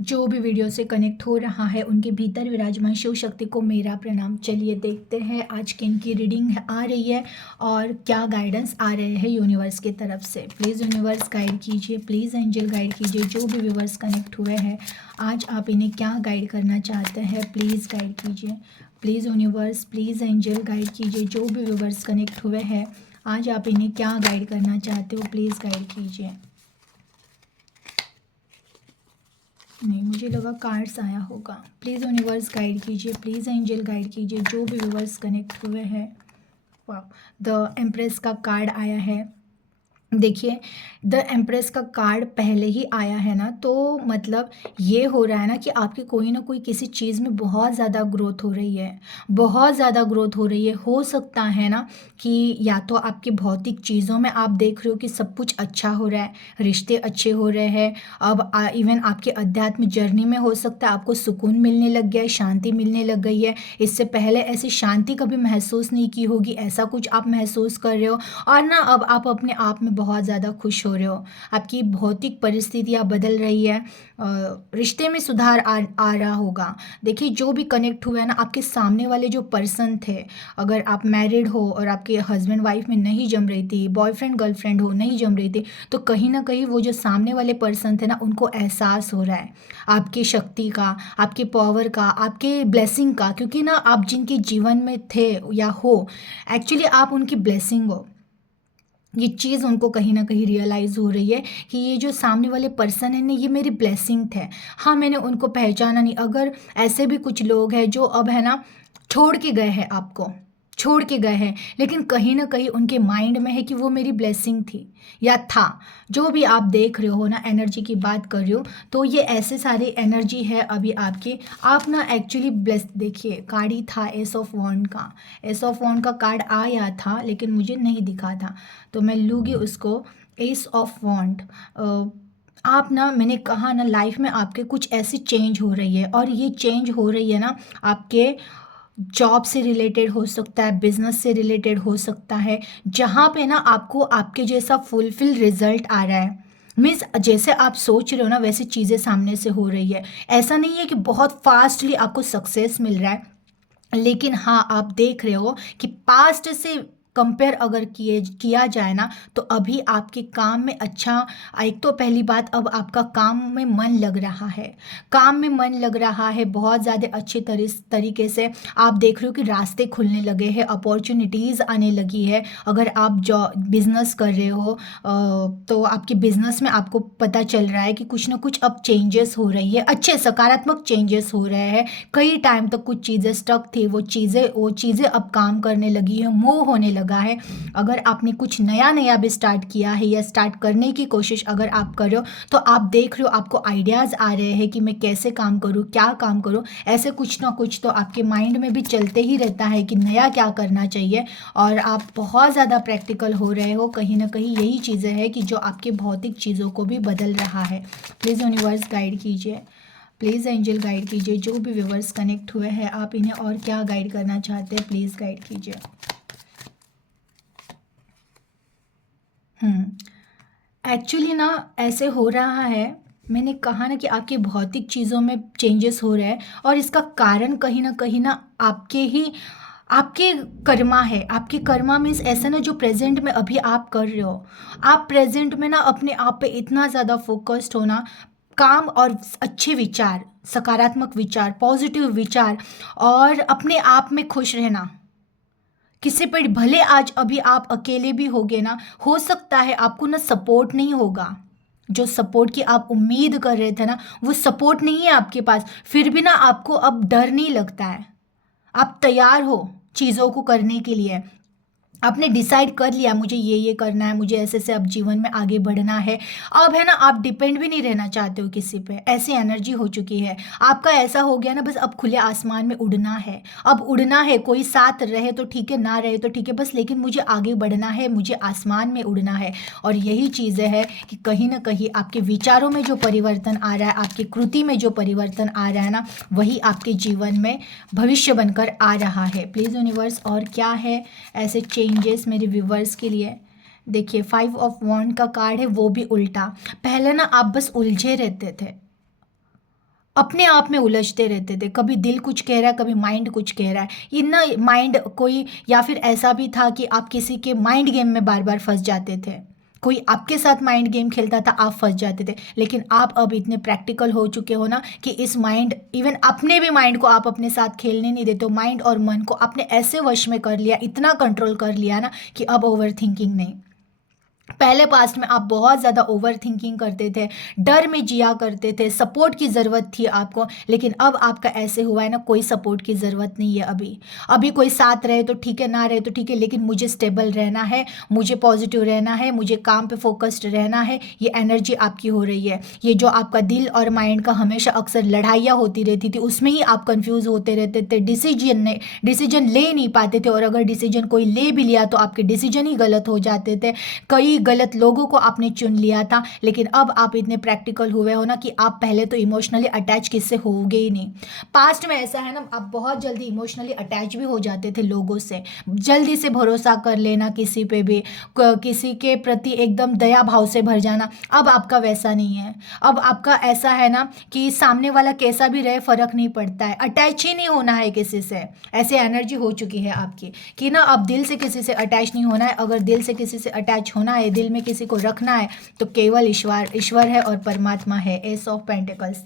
जो भी वीडियो से कनेक्ट हो रहा है उनके भीतर विराजमान शिव शक्ति को मेरा प्रणाम। चलिए देखते हैं आज किन की रीडिंग आ रही है और क्या गाइडेंस आ रहे हैं यूनिवर्स की तरफ से। प्लीज़ यूनिवर्स गाइड कीजिए, प्लीज़ एंजल गाइड कीजिए। जो भी व्यूवर्स कनेक्ट हुए हैं आज आप इन्हें क्या गाइड करना चाहते हैं प्लीज़ गाइड कीजिए। Please universe, please angel guide कीजिए। जो भी व्यूवर्स कनेक्ट हुए हैं आज आप इन्हें क्या गाइड करना चाहते हो प्लीज़ गाइड कीजिए। नहीं, मुझे लगा कार्ड्स आया होगा। प्लीज़ यूनिवर्स गाइड कीजिए, प्लीज़ एंजल गाइड कीजिए। जो भी व्यूवर्स कनेक्ट हुए हैं। वाह, द एम्प्रेस का कार्ड आया है। देखिए, द एम्प्रेस का कार्ड पहले ही आया है ना, तो मतलब ये हो रहा है ना कि आपकी कोई ना कोई किसी चीज़ में बहुत ज़्यादा ग्रोथ हो रही है, बहुत ज़्यादा ग्रोथ हो रही है। हो सकता है ना कि या तो आपकी भौतिक चीज़ों में आप देख रहे हो कि सब कुछ अच्छा हो रहा है, रिश्ते अच्छे हो रहे हैं। अब इवन आपके अध्यात्म जर्नी में हो सकता है आपको सुकून मिलने लग गया है, शांति मिलने लग गई है। इससे पहले ऐसी शांति कभी महसूस नहीं की होगी, ऐसा कुछ आप महसूस कर रहे हो। और ना अब आप अपने आप में बहुत ज़्यादा खुश हो रहे हो। आपकी भौतिक परिस्थितियाँ बदल रही है, रिश्ते में सुधार आ रहा होगा। देखिए, जो भी कनेक्ट हुआ है ना, आपके सामने वाले जो पर्सन थे, अगर आप मैरिड हो और आपके हस्बैंड वाइफ में नहीं जम रही थी, बॉयफ्रेंड गर्लफ्रेंड हो नहीं जम रही थी, तो कहीं ना कहीं वो जो सामने वाले पर्सन थे ना, उनको एहसास हो रहा है आपकी शक्ति का, आपके पावर का, आपके ब्लेसिंग का। क्योंकि ना आप जिनके जीवन में थे या हो, एक्चुअली आप उनकी ब्लेसिंग हो। ये चीज़ उनको कहीं ना कहीं रियलाइज़ हो रही है कि ये जो सामने वाले पर्सन है ना, ये मेरी ब्लेसिंग थे। हाँ, मैंने उनको पहचाना नहीं। अगर ऐसे भी कुछ लोग हैं जो अब है ना छोड़ के गए हैं, आपको छोड़ के गए हैं, लेकिन कहीं ना कहीं उनके माइंड में है कि वो मेरी ब्लेसिंग थी या था। जो भी आप देख रहे हो ना, एनर्जी की बात कर रहे हो, तो ये ऐसे सारे एनर्जी है अभी आपके। आप ना एक्चुअली ब्लेस, देखिए कार्ड ही था एस ऑफ वॉन्ड का। एस ऑफ वॉन्ड का कार्ड आया था लेकिन मुझे नहीं दिखा था, तो मैं लूँगी उसको। एस ऑफ वॉन्ड, आप ना, मैंने कहा ना, लाइफ में आपके कुछ ऐसी चेंज हो रही है, और ये चेंज हो रही है ना आपके जॉब से रिलेटेड हो सकता है, बिजनेस से रिलेटेड हो सकता है, जहाँ पे ना आपको आपके जैसा फुलफिल रिजल्ट आ रहा है। मीन्स जैसे आप सोच रहे हो ना वैसी चीज़ें सामने से हो रही है। ऐसा नहीं है कि बहुत फास्टली आपको सक्सेस मिल रहा है, लेकिन हाँ, आप देख रहे हो कि पास्ट से कंपेयर अगर किया जाए ना, तो अभी आपके काम में अच्छा। एक तो पहली बात, अब आपका काम में मन लग रहा है, काम में मन लग रहा है बहुत ज़्यादा अच्छे तरीके से। आप देख रहे हो कि रास्ते खुलने लगे हैं, अपॉर्चुनिटीज़ आने लगी है। अगर आप जो बिजनेस कर रहे हो, तो आपके बिजनेस में आपको पता चल रहा है कि कुछ ना कुछ अब चेंजेस हो रही है, अच्छे सकारात्मक चेंजेस हो रहे हैं। कई टाइम तक कुछ चीज़ें स्टक थी, वो चीज़ें अब काम करने लगी है, मूव होने लगा है। अगर आपने कुछ नया नया भी स्टार्ट किया है या स्टार्ट करने की कोशिश अगर आप कर रहे हो, तो आप देख रहे हो आपको आइडियाज़ आ रहे हैं कि मैं कैसे काम करूँ, क्या काम करूँ। ऐसे कुछ ना कुछ तो आपके माइंड में भी चलते ही रहता है कि नया क्या करना चाहिए, और आप बहुत ज़्यादा प्रैक्टिकल हो रहे हो। कहीं ना कहीं यही चीज़ें हैं कि जो आपके भौतिक चीज़ों को भी बदल रहा है। प्लीज़ यूनिवर्स गाइड कीजिए, प्लीज़ एंजल गाइड कीजिए। जो भी व्यूवर्स कनेक्ट हुए हैं आप इन्हें और क्या गाइड करना चाहते हैं प्लीज़ गाइड कीजिए। एक्चुअली ना ऐसे हो रहा है, मैंने कहा ना कि आपकी भौतिक चीज़ों में चेंजेस हो रहे हैं, और इसका कारण कहीं ना आपके कर्मा है। आपके कर्मा मीन्स ऐसा ना, जो प्रेजेंट में अभी आप कर रहे हो, आप प्रेजेंट में ना अपने आप पे इतना ज़्यादा फोकस्ड होना, काम और अच्छे विचार, सकारात्मक विचार, पॉजिटिव विचार, और अपने आप में खुश रहना। किसी पर भले आज अभी आप अकेले भी होगे ना, हो सकता है आपको ना सपोर्ट नहीं होगा। जो सपोर्ट की आप उम्मीद कर रहे थे ना, वो सपोर्ट नहीं है आपके पास। फिर भी ना आपको अब डर नहीं लगता है, आप तैयार हो चीज़ों को करने के लिए। आपने डिसाइड कर लिया मुझे ये करना है, मुझे ऐसे से अब जीवन में आगे बढ़ना है। अब है ना, आप डिपेंड भी नहीं रहना चाहते हो किसी पे, ऐसी एनर्जी हो चुकी है आपका। ऐसा हो गया ना, बस अब खुले आसमान में उड़ना है। अब उड़ना है, कोई साथ रहे तो ठीक है, ना रहे तो ठीक है, बस लेकिन मुझे आगे बढ़ना है, मुझे आसमान में उड़ना है। और यही चीज़ें है कि कहीं ना कहीं आपके विचारों में जो परिवर्तन आ रहा है, आपकी कृति में जो परिवर्तन आ रहा है ना, वही आपके जीवन में भविष्य बनकर आ रहा है। प्लीज़ यूनिवर्स, और क्या है ऐसे चेंजेस मेरे व्यूवर्स के लिए। देखिए, 5 ऑफ वॉन्ड का कार्ड है, वो भी उल्टा। पहले ना आप बस उलझे रहते थे, अपने आप में उलझते रहते थे, कभी दिल कुछ कह रहा है, कभी माइंड कुछ कह रहा है, ये ना माइंड कोई, या फिर ऐसा भी था कि आप किसी के माइंड गेम में बार बार फंस जाते थे, कोई आपके साथ माइंड गेम खेलता था, आप फंस जाते थे। लेकिन आप अब इतने प्रैक्टिकल हो चुके हो ना कि इस माइंड, इवन अपने भी माइंड को आप अपने साथ खेलने नहीं देते हो, माइंड और मन को आपने ऐसे वश में कर लिया, इतना कंट्रोल कर लिया ना कि अब ओवर थिंकिंग नहीं। पहले पास्ट में आप बहुत ज़्यादा ओवर थिंकिंग करते थे, डर में जिया करते थे, सपोर्ट की ज़रूरत थी आपको, लेकिन अब आपका ऐसे हुआ है ना, कोई सपोर्ट की ज़रूरत नहीं है अभी। अभी कोई साथ रहे तो ठीक है, ना रहे तो ठीक है, लेकिन मुझे स्टेबल रहना है, मुझे पॉजिटिव रहना है, मुझे काम पे फोकस्ड रहना है, ये एनर्जी आपकी हो रही है। ये जो आपका दिल और माइंड का हमेशा अक्सर लड़ाइयाँ होती रहती थी, उसमें ही आप कंफ्यूज होते रहते थे, डिसीजन ले नहीं पाते थे, और अगर डिसीजन कोई ले भी लिया तो आपके डिसीजन ही गलत हो जाते थे। कई गलत लोगों को आपने चुन लिया था, लेकिन अब आप इतने प्रैक्टिकल हुए हो ना कि आप पहले तो इमोशनली अटैच किससे होगे ही नहीं। पास्ट में ऐसा है ना, आप बहुत जल्दी इमोशनली अटैच भी हो जाते थे लोगों से, जल्दी से भरोसा कर लेना किसी पे भी, किसी के प्रति एकदम दया भाव से भर जाना। अब आपका वैसा नहीं है। अब आपका ऐसा है ना कि सामने वाला कैसा भी रहे फर्क नहीं पड़ता है, अटैच ही नहीं होना है किसी से, ऐसी एनर्जी हो चुकी है आपकी कि ना अब दिल से किसी से अटैच नहीं होना है। अगर दिल से किसी से अटैच होना है, दिल में किसी को रखना है, तो केवल ईश्वर है और परमात्मा है। एस ऑफ पेंटिकल्स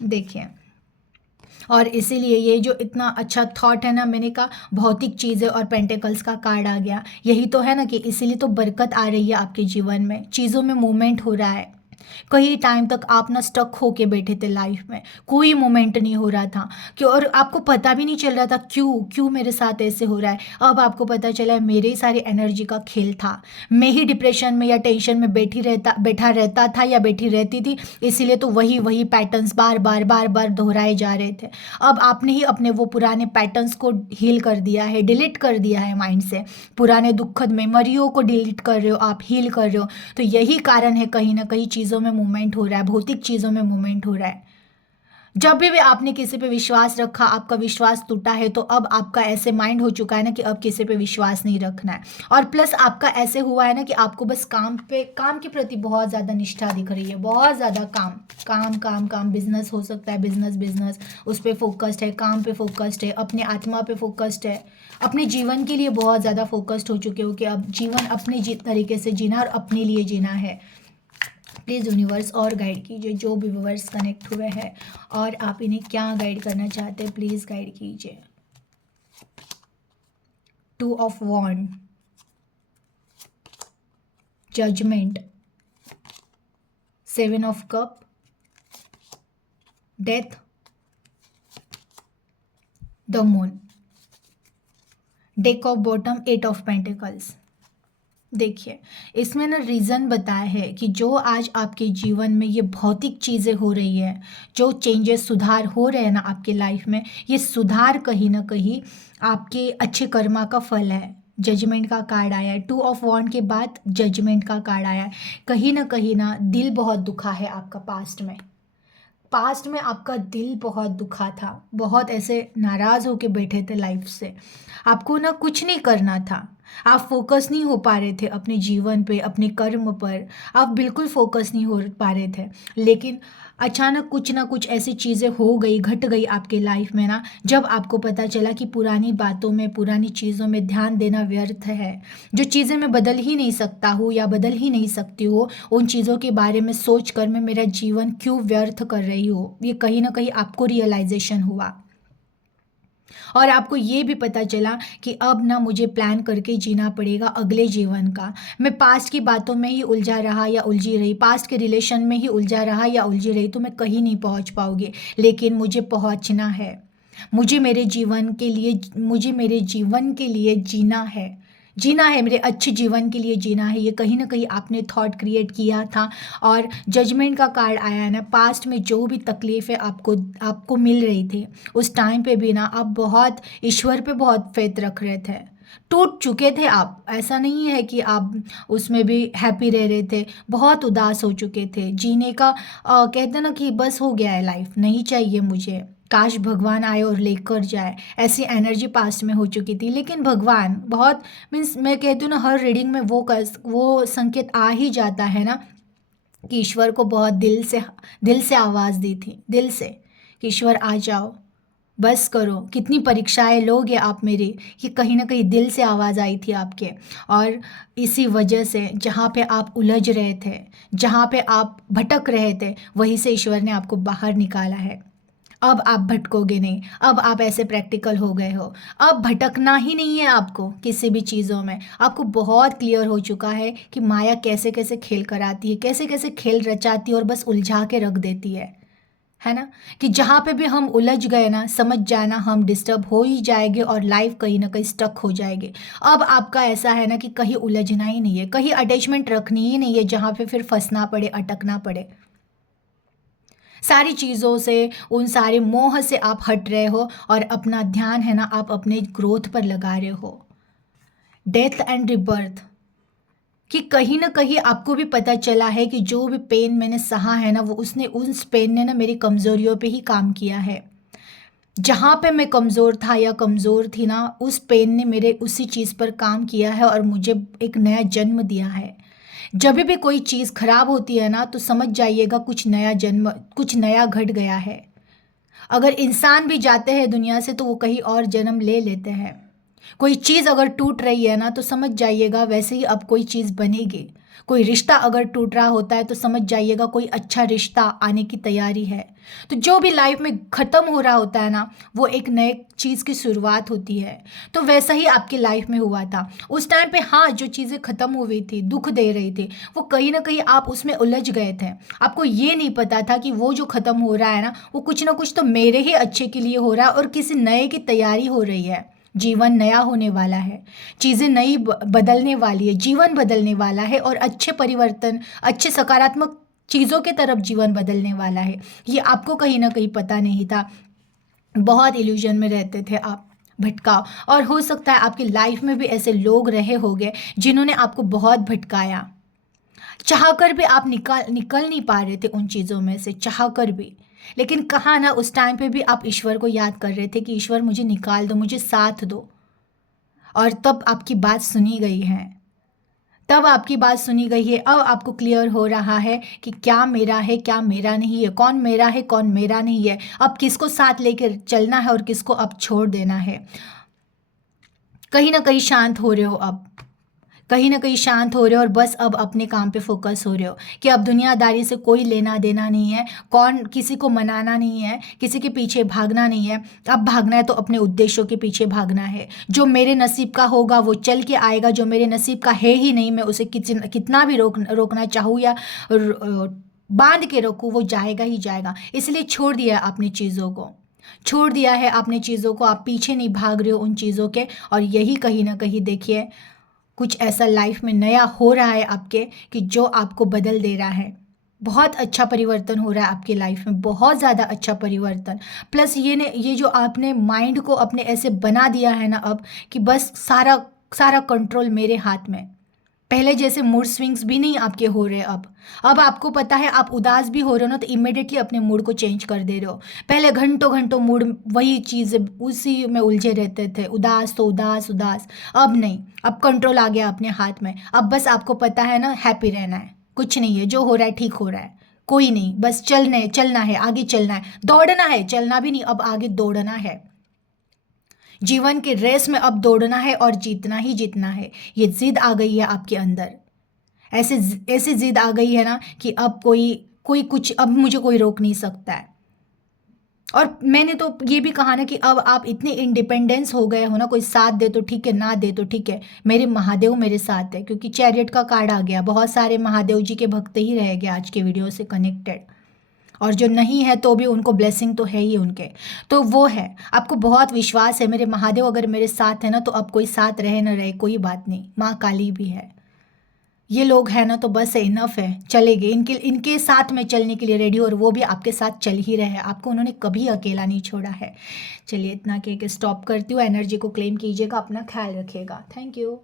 देखिए, और इसीलिए ये जो इतना अच्छा थॉट है ना, मैंने कहा भौतिक चीज़ें और पेंटिकल्स का कार्ड आ गया, यही तो है ना कि इसीलिए तो बरकत आ रही है आपके जीवन में, चीज़ों में मूवमेंट हो रहा है। कई टाइम तक आप ना स्टक होके बैठे थे लाइफ में, कोई मोमेंट नहीं हो रहा था कि, और आपको पता भी नहीं चल रहा था क्यों क्यों मेरे साथ ऐसे हो रहा है। अब आपको पता चला है मेरे ही सारी एनर्जी का खेल था, मैं ही डिप्रेशन में या टेंशन में बैठा रहता था या बैठी रहती थी, इसीलिए तो वही वही पैटर्न्स बार बार बार बार दोहराए जा रहे थे। अब आपने ही अपने वो पुराने पैटर्न्स को हील कर दिया है, डिलीट कर दिया है माइंड से, पुराने दुखद मेमोरियों को डिलीट कर रहे हो आप, हील कर रहे हो। तो यही कारण है कहीं ना कहीं चीज़ों में मूवमेंट हो रहा है, भौतिक चीज़ों में मूवमेंट हो रहा है। जब भी आपने किसी पे विश्वास रखा, आपका विश्वास टूटा है, तो अब आपका ऐसे माइंड हो चुका है ना कि अब किसी पे विश्वास नहीं रखना है। और प्लस आपका ऐसे हुआ है ना कि आपको बस काम के प्रति बहुत ज़्यादा निष्ठा दिख रही है, बहुत ज़्यादा काम काम काम काम। बिजनेस हो सकता है, बिजनेस उस पर फोकस्ड है, काम पे फोकस्ड है, अपने आत्मा पे फोकस्ड है, अपने जीवन के लिए बहुत ज़्यादा फोकस्ड हो चुके हो कि अब जीवन अपने तरीके से जीना और अपने लिए जीना है। प्लीज़ यूनिवर्स और गाइड कीजिए, जो भी व्यूवर्स कनेक्ट हुए हैं और आप इन्हें क्या गाइड करना चाहते हैं, प्लीज़ गाइड कीजिए। 2 of wand, judgment, 7 of cup, death, the moon, deck of bottom, 8 of pentacles. देखिए, इसमें ना रीज़न बताया है कि जो आज आपके जीवन में ये भौतिक चीज़ें हो रही है, जो चेंजेस सुधार हो रहे हैं ना आपके लाइफ में, ये सुधार कहीं ना कहीं आपके अच्छे कर्मा का फल है। जजमेंट का कार्ड आया है, 2 ऑफ वॉन्ड के बाद जजमेंट का कार्ड आया है। कहीं ना दिल बहुत दुखा है आपका पास्ट में आपका दिल बहुत दुखा था, बहुत ऐसे नाराज़ होके बैठे थे लाइफ से, आपको ना कुछ नहीं करना था, आप फोकस नहीं हो पा रहे थे अपने जीवन पे, अपने कर्म पर, आप बिल्कुल फोकस नहीं हो पा रहे थे। लेकिन अचानक कुछ ना कुछ ऐसी चीज़ें हो गई, घट गई आपके लाइफ में ना, जब आपको पता चला कि पुरानी बातों में, पुरानी चीज़ों में ध्यान देना व्यर्थ है। जो चीज़ें मैं बदल ही नहीं सकता हूँ या बदल ही नहीं सकती हूँ, उन चीज़ों के बारे में सोच कर मैं मेरा जीवन क्यों व्यर्थ कर रही हूँ, ये कहीं ना कहीं आपको रियलाइजेशन हुआ। और आपको ये भी पता चला कि अब ना मुझे प्लान करके जीना पड़ेगा अगले जीवन का। मैं पास्ट की बातों में ही उलझा रहा या उलझी रही, पास्ट के रिलेशन में ही उलझा रहा या उलझी रही, तो मैं कहीं नहीं पहुंच पाऊंगी। लेकिन मुझे पहुंचना है, मुझे मेरे जीवन के लिए जीना है, मेरे अच्छे जीवन के लिए जीना है। ये कहीं ना कहीं आपने थॉट क्रिएट किया था। और जजमेंट का कार्ड आया है ना, पास्ट में जो भी तकलीफ़ें आपको मिल रही थी, उस टाइम पे भी ना आप बहुत ईश्वर पे बहुत फेथ रख रहे थे, टूट चुके थे आप। ऐसा नहीं है कि आप उसमें भी हैप्पी रह रहे थे, बहुत उदास हो चुके थे, जीने का कहते हैं ना कि बस हो गया है, लाइफ नहीं चाहिए मुझे, काश भगवान आए और लेकर जाए, ऐसी एनर्जी पास्ट में हो चुकी थी। लेकिन भगवान बहुत, मीन्स मैं कहती हूँ ना, हर रीडिंग में वो संकेत आ ही जाता है ना कि ईश्वर को बहुत दिल से आवाज़ दी थी, दिल से कि ईश्वर आ जाओ, बस करो, कितनी परीक्षाएं लोगे आप मेरी। ये कहीं ना कहीं दिल से आवाज़ आई थी आपके। और इसी वजह से जहाँ पे आप उलझ रहे थे, जहाँ पे आप भटक रहे थे, वहीं से ईश्वर ने आपको बाहर निकाला है। अब आप भटकोगे नहीं, अब आप ऐसे प्रैक्टिकल हो गए हो। अब भटकना ही नहीं है आपको किसी भी चीज़ों में। आपको बहुत क्लियर हो चुका है कि माया कैसे कैसे खेल कराती है, कैसे कैसे खेल रचाती है और बस उलझा के रख देती है ना। कि जहाँ पे भी हम उलझ गए ना, समझ जाना हम डिस्टर्ब हो ही जाएंगे और लाइफ कहीं ना कहीं स्टक हो जाएगी। अब आपका ऐसा है ना कि कहीं उलझना ही नहीं है, कहीं अटैचमेंट रखनी ही नहीं है जहाँ पे फिर फंसना पड़े, अटकना पड़े। सारी चीज़ों से, उन सारे मोह से आप हट रहे हो और अपना ध्यान है ना आप अपने ग्रोथ पर लगा रहे हो। डेथ एंड रिबर्थ, कि कहीं ना कहीं आपको भी पता चला है कि जो भी पेन मैंने सहा है ना, वो उसने, उस पेन ने ना मेरी कमज़ोरियों पे ही काम किया है। जहाँ पे मैं कमज़ोर था या कमज़ोर थी ना, उस पेन ने मेरे उसी चीज़ पर काम किया है और मुझे एक नया जन्म दिया है। जब भी कोई चीज़ खराब होती है ना, तो समझ जाइएगा कुछ नया जन्म, कुछ नया घट गया है। अगर इंसान भी जाते हैं दुनिया से तो वो कहीं और जन्म ले लेते हैं। कोई चीज़ अगर टूट रही है ना, तो समझ जाइएगा वैसे ही अब कोई चीज़ बनेगी। कोई रिश्ता अगर टूट रहा होता है तो समझ जाइएगा कोई अच्छा रिश्ता आने की तैयारी है। तो जो भी लाइफ में ख़त्म हो रहा होता है ना, वो एक नए चीज़ की शुरुआत होती है। तो वैसा ही आपकी लाइफ में हुआ था उस टाइम पे। हाँ, जो चीज़ें ख़त्म हो गई थी, दुख दे रही थी, वो कहीं ना कहीं आप उसमें उलझ गए थे। आपको ये नहीं पता था कि वो जो ख़त्म हो रहा है ना कुछ ना कुछ तो मेरे ही अच्छे के लिए हो रहा है और किसी नए की तैयारी हो रही है। जीवन नया होने वाला है, चीज़ें नई बदलने वाली है, जीवन बदलने वाला है और अच्छे परिवर्तन, अच्छे सकारात्मक चीज़ों के तरफ जीवन बदलने वाला है। ये आपको कहीं ना कहीं पता नहीं था। बहुत इल्यूजन में रहते थे आप, भटकाव। और हो सकता है आपकी लाइफ में भी ऐसे लोग रहे होंगे जिन्होंने आपको बहुत भटकाया। चाह कर भी आप निकल नहीं पा रहे थे उन चीज़ों में से, चाह कर भी। लेकिन कहाँ ना उस टाइम पे भी आप ईश्वर को याद कर रहे थे कि ईश्वर मुझे निकाल दो, मुझे साथ दो। और तब आपकी बात सुनी गई है, तब आपकी बात सुनी गई है। अब आपको क्लियर हो रहा है कि क्या मेरा है, क्या मेरा नहीं है, कौन मेरा है, कौन मेरा नहीं है। अब किसको साथ लेकर चलना है और किसको अब छोड़ देना है। कहीं ना कहीं शांत हो रहे हो अब, कहीं ना कहीं शांत हो रहे हो और बस अब अपने काम पे फोकस हो रहे हो कि अब दुनियादारी से कोई लेना देना नहीं है, कौन किसी को मनाना नहीं है, किसी के पीछे भागना नहीं है। अब भागना है तो अपने उद्देश्यों के पीछे भागना है। जो मेरे नसीब का होगा वो चल के आएगा, जो मेरे नसीब का है ही नहीं, मैं उसे कितना भी रोकना चाहूँ या बांध के रखूँ, वो जाएगा ही जाएगा। इसलिए छोड़ दिया आपने चीज़ों को, छोड़ दिया है आपने चीज़ों को। आप पीछे नहीं भाग रहे हो उन चीज़ों के। और यही कहीं ना कहीं देखिए कुछ ऐसा लाइफ में नया हो रहा है आपके कि जो आपको बदल दे रहा है। बहुत अच्छा परिवर्तन हो रहा है आपकी लाइफ में, बहुत ज़्यादा अच्छा परिवर्तन। प्लस ये जो आपने माइंड को अपने ऐसे बना दिया है ना अब, कि बस सारा सारा कंट्रोल मेरे हाथ में। पहले जैसे मूड स्विंग्स भी नहीं आपके हो रहे अब आपको पता है आप उदास भी हो रहे हो ना, तो इमिडिएटली अपने मूड को चेंज कर दे रहे हो। पहले घंटों घंटों मूड वही चीज़ उसी में उलझे रहते थे, उदास तो उदास उदास। अब नहीं, अब कंट्रोल आ गया अपने हाथ में। अब बस आपको पता है ना, हैप्पी रहना है, कुछ नहीं है, जो हो रहा है ठीक हो रहा है, कोई नहीं, बस चलना है, आगे चलना है, दौड़ना है, चलना भी नहीं, अब आगे दौड़ना है। जीवन के रेस में अब दौड़ना है और जीतना ही जीतना है। ये जिद आ गई है आपके अंदर, ऐसे ऐसी जिद आ गई है ना कि अब कोई कोई कुछ, अब मुझे कोई रोक नहीं सकता है। और मैंने तो ये भी कहा ना कि अब आप इतने इंडिपेंडेंस हो गए हो ना, कोई साथ दे तो ठीक है, ना दे तो ठीक है, मेरे महादेव मेरे साथ है। क्योंकि चैरियट का कार्ड आ गया, बहुत सारे महादेव जी के भक्त ही रह गए आज के वीडियो से कनेक्टेड। और जो नहीं है तो भी उनको ब्लेसिंग तो है ही उनके, तो वो है। आपको बहुत विश्वास है मेरे महादेव अगर मेरे साथ है ना, तो अब कोई साथ रहे ना रहे कोई बात नहीं, माँ काली भी है, ये लोग हैं ना, तो बस है, इनफ है, चलेंगे। इनके इनके साथ में चलने के लिए रेडी हो, और वो भी आपके साथ चल ही रहे हैं, आपको उन्होंने कभी अकेला नहीं छोड़ा है। चलिए इतना कह के स्टॉप करती हूँ। एनर्जी को क्लेम कीजिएगा, अपना ख्याल रखिएगा। Thank you.